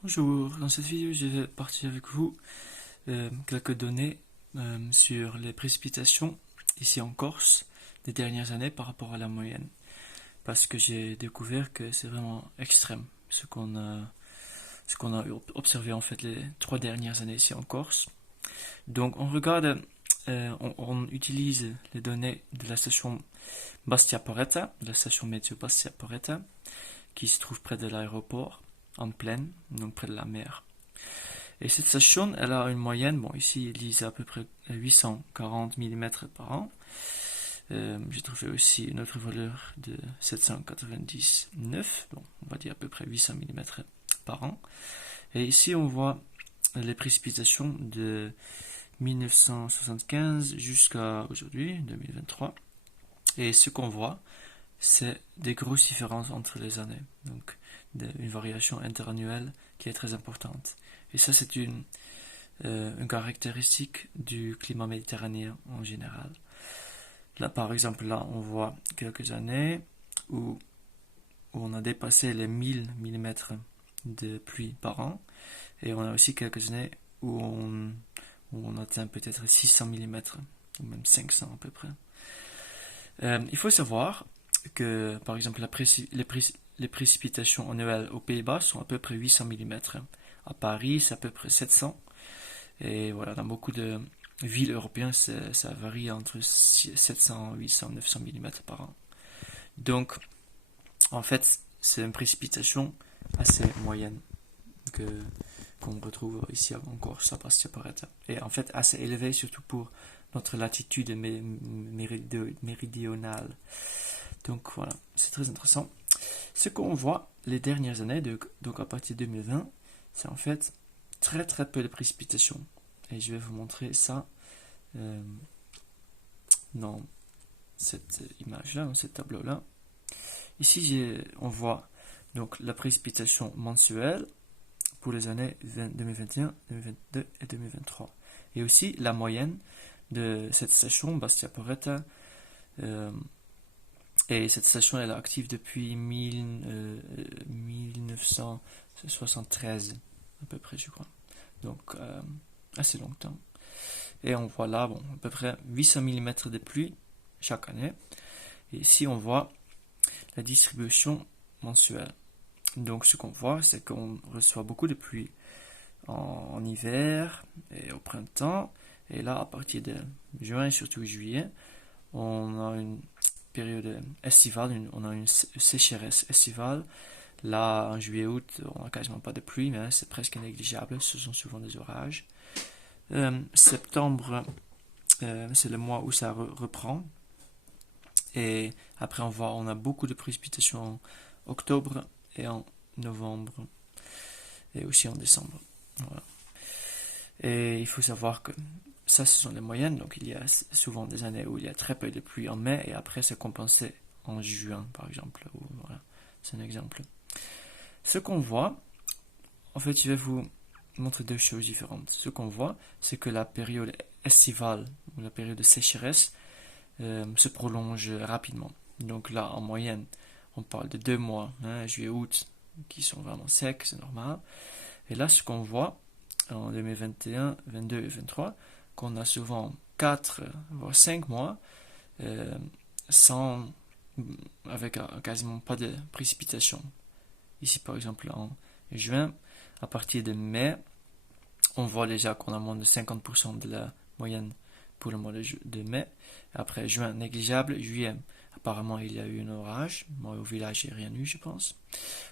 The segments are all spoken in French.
Bonjour, dans cette vidéo je vais partager avec vous quelques données sur les précipitations ici en Corse des dernières années par rapport à la moyenne. Parce que j'ai découvert que c'est vraiment extrême ce qu'on a observé en fait les 3 dernières années ici en Corse. Donc on regarde, on utilise les données de la station Bastia Porretta, de la station météo Bastia Porretta, qui se trouve près de l'aéroport, en plaine, donc près de la mer. Et cette station, elle a une moyenne, bon ici ils disent à peu près 840 mm par an. J'ai trouvé aussi une autre valeur de 799, bon, on va dire à peu près 800 mm par an. Et ici on voit les précipitations de 1975 jusqu'à aujourd'hui, 2023. Et ce qu'on voit, c'est des grosses différences entre les années. Donc une variation interannuelle qui est très importante. Et ça, c'est une caractéristique du climat méditerranéen en général. Là, par exemple, là, on voit quelques années où on a dépassé les 1000 mm de pluie par an. Et on a aussi quelques années où on atteint peut-être 600 mm, ou même 500 à peu près. Il faut savoir que, par exemple, les précipitations annuelles aux Pays-Bas sont à peu près 800 mm. À Paris, c'est à peu près 700. Et voilà, dans beaucoup de villes européennes, ça varie entre 700, 800, 900 mm par an. Donc, en fait, c'est une précipitation assez moyenne qu'on retrouve ici en Corse, à Bastia Porretta. Et en fait, assez élevée, surtout pour notre latitude méridionale. Donc voilà, c'est très intéressant. Ce qu'on voit les dernières années, donc à partir de 2020, c'est en fait très très peu de précipitations. Et je vais vous montrer ça dans cette image-là, dans ce tableau-là. Ici, on voit donc la précipitation mensuelle pour les années 2021, 2022 et 2023. Et aussi la moyenne de cette station, Bastia Porretta. Et cette station elle est active depuis 1973 à peu près, je crois. Donc assez longtemps. Et on voit là, bon, à peu près 800 mm de pluie chaque année. Et ici on voit la distribution mensuelle. Donc ce qu'on voit, c'est qu'on reçoit beaucoup de pluie en hiver et au printemps. Et là, à partir de juin, surtout juillet, on a une période estivale, on a une sécheresse estivale. Là, en juillet-août, on n'a quasiment pas de pluie, mais c'est presque négligeable. Ce sont souvent des orages. Septembre, c'est le mois où ça reprend. Et après, on a beaucoup de précipitations en octobre et en novembre. Et aussi en décembre. Voilà. Et il faut savoir que ça, ce sont les moyennes. Donc, il y a souvent des années où il y a très peu de pluie en mai et après, c'est compensé en juin, par exemple. Voilà, c'est un exemple. Ce qu'on voit, en fait, je vais vous montrer deux choses différentes. Ce qu'on voit, c'est que la période estivale, ou la période de sécheresse, se prolonge rapidement. Donc là, en moyenne, on parle de 2 mois, juillet-août, qui sont vraiment secs, c'est normal. Et là, ce qu'on voit en 2021, 22 et 23, qu'on a souvent 4 voire 5 mois sans, avec quasiment pas de précipitations. Ici, par exemple, en juin, à partir de mai, on voit déjà qu'on a moins de 50% de la moyenne pour le mois de mai. Après, juin, négligeable. Juillet, apparemment, il y a eu un orage. Moi, au village, j'ai rien eu, je pense.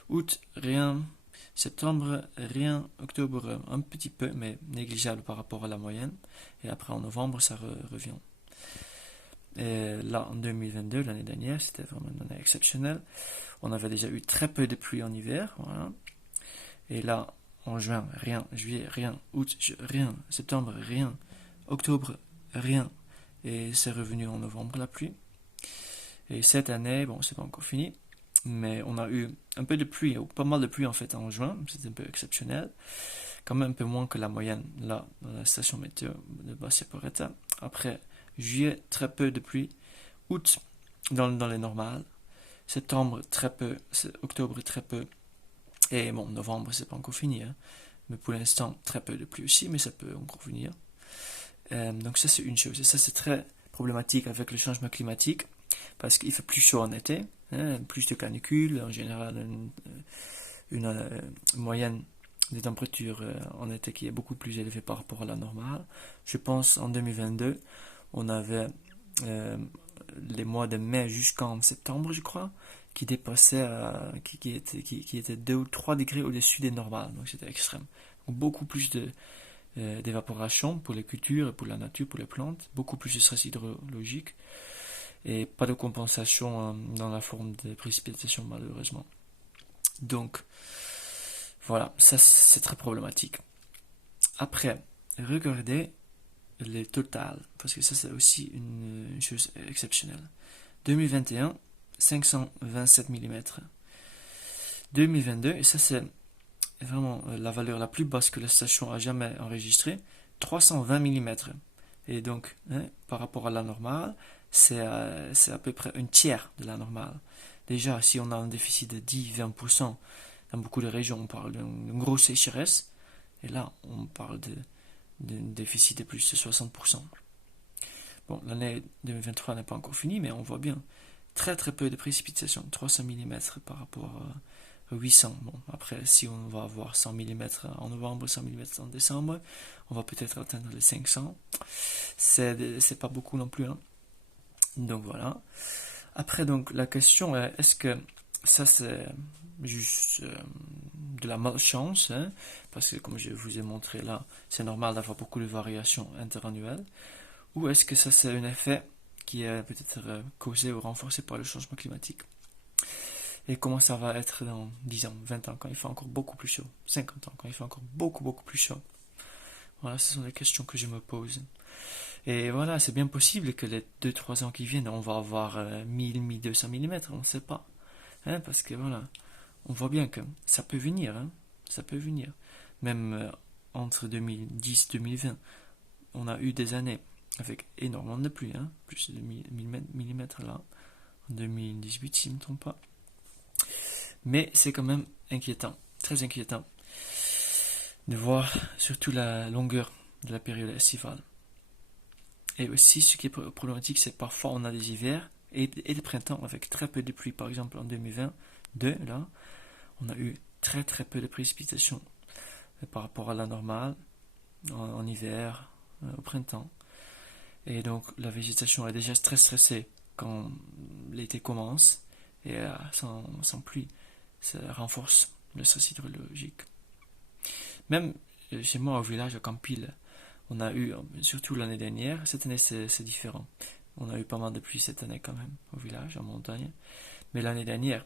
Août, rien. Septembre, rien. Octobre, un petit peu, mais négligeable par rapport à la moyenne. Et après, en novembre, ça revient. Et là, en 2022, l'année dernière, c'était vraiment une année exceptionnelle. On avait déjà eu très peu de pluie en hiver. Voilà. Et là, en juin, rien. Juillet, rien. Août, rien. Septembre, rien. Octobre, rien. Et c'est revenu en novembre, la pluie. Et cette année, bon, c'est pas encore fini, mais on a eu un peu de pluie, ou pas mal de pluie en fait en juin, c'était un peu exceptionnel, quand même un peu moins que la moyenne là, dans la station météo de Bastia Porretta. Après, juillet, très peu de pluie, août, dans les normales, septembre, très peu, octobre, très peu, Et bon, novembre, c'est pas encore fini, hein. Mais pour l'instant, très peu de pluie aussi, mais ça peut encore venir. Donc ça, c'est une chose. Et ça, c'est très problématique avec le changement climatique, parce qu'il fait plus chaud en été, hein, plus de canicules, en général une moyenne des températures en été qui est beaucoup plus élevée par rapport à la normale. Je pense en 2022, on avait les mois de mai jusqu'en septembre, je crois, qui dépassaient, qui étaient 2 ou 3 degrés au-dessus des normales. Donc c'était extrême. Donc, beaucoup plus d'évaporation pour les cultures, pour la nature, pour les plantes, beaucoup plus de stress hydrologique et pas de compensation dans la forme de précipitations malheureusement. Donc voilà, ça c'est très problématique. Après, regardez les totales, parce que ça c'est aussi une chose exceptionnelle. 2021, 527 mm. 2022, et ça c'est vraiment la valeur la plus basse que la station a jamais enregistrée, 320 mm. Et donc, hein, par rapport à la normale, c'est à peu près un tiers de la normale. Déjà, si on a un déficit de 10-20%, dans beaucoup de régions, on parle d'une grosse sécheresse. Et là, on parle d'un déficit de plus de 60%. Bon, l'année 2023 n'est pas encore finie, mais on voit bien très très peu de précipitations, 300 mm par rapport à 800. Bon, après, si on va avoir 100 mm en novembre, 100 mm en décembre, on va peut-être atteindre les 500. C'est pas beaucoup non plus, hein. Donc voilà. Après, donc, la question est, est-ce que ça c'est juste de la malchance, hein, parce que comme je vous ai montré là, c'est normal d'avoir beaucoup de variations interannuelles, ou est-ce que ça c'est un effet qui est peut-être causé ou renforcé par le changement climatique? Et comment ça va être dans 10 ans, 20 ans, quand il fait encore beaucoup plus chaud, 50 ans, quand il fait encore beaucoup, beaucoup plus chaud? Voilà, ce sont des questions que je me pose. Et voilà, c'est bien possible que les 2-3 ans qui viennent, on va avoir 1000-1200 mm, on ne sait pas. Hein, parce que voilà, on voit bien que ça peut venir, hein, ça peut venir. Même entre 2010 et 2020, on a eu des années avec énormément de pluie, hein, plus de 1000 mm là, en 2018 si je ne me trompe pas. Mais c'est quand même inquiétant, très inquiétant, de voir surtout la longueur de la période estivale. Et aussi, ce qui est problématique, c'est que parfois on a des hivers et des printemps avec très peu de pluie. Par exemple, en 2022, là, on a eu très très peu de précipitations par rapport à la normale en hiver, au printemps. Et donc la végétation est déjà très stressée quand l'été commence et sans pluie, ça renforce le stress hydrologique. Même chez moi au village à Campile, on a eu, surtout l'année dernière, cette année c'est différent. On a eu pas mal de pluie cette année quand même au village, en montagne. Mais l'année dernière,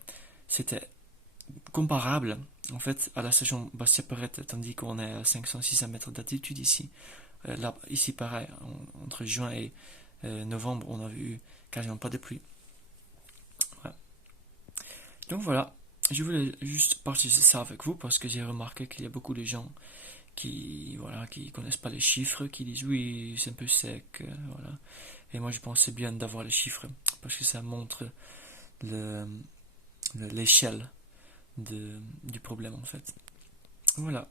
c'était comparable en fait à la station Bastia-Perrette, tandis qu'on est à 500-600 mètres d'altitude ici. Là, ici pareil, entre juin et novembre, on a eu quasiment pas de pluie. Voilà. Donc voilà, je voulais juste partager ça avec vous parce que j'ai remarqué qu'il y a beaucoup de gens qui connaissent pas les chiffres, qui disent oui c'est un peu sec, voilà. Et moi je pense c'est bien d'avoir les chiffres parce que ça montre l'échelle du problème en fait. Voilà.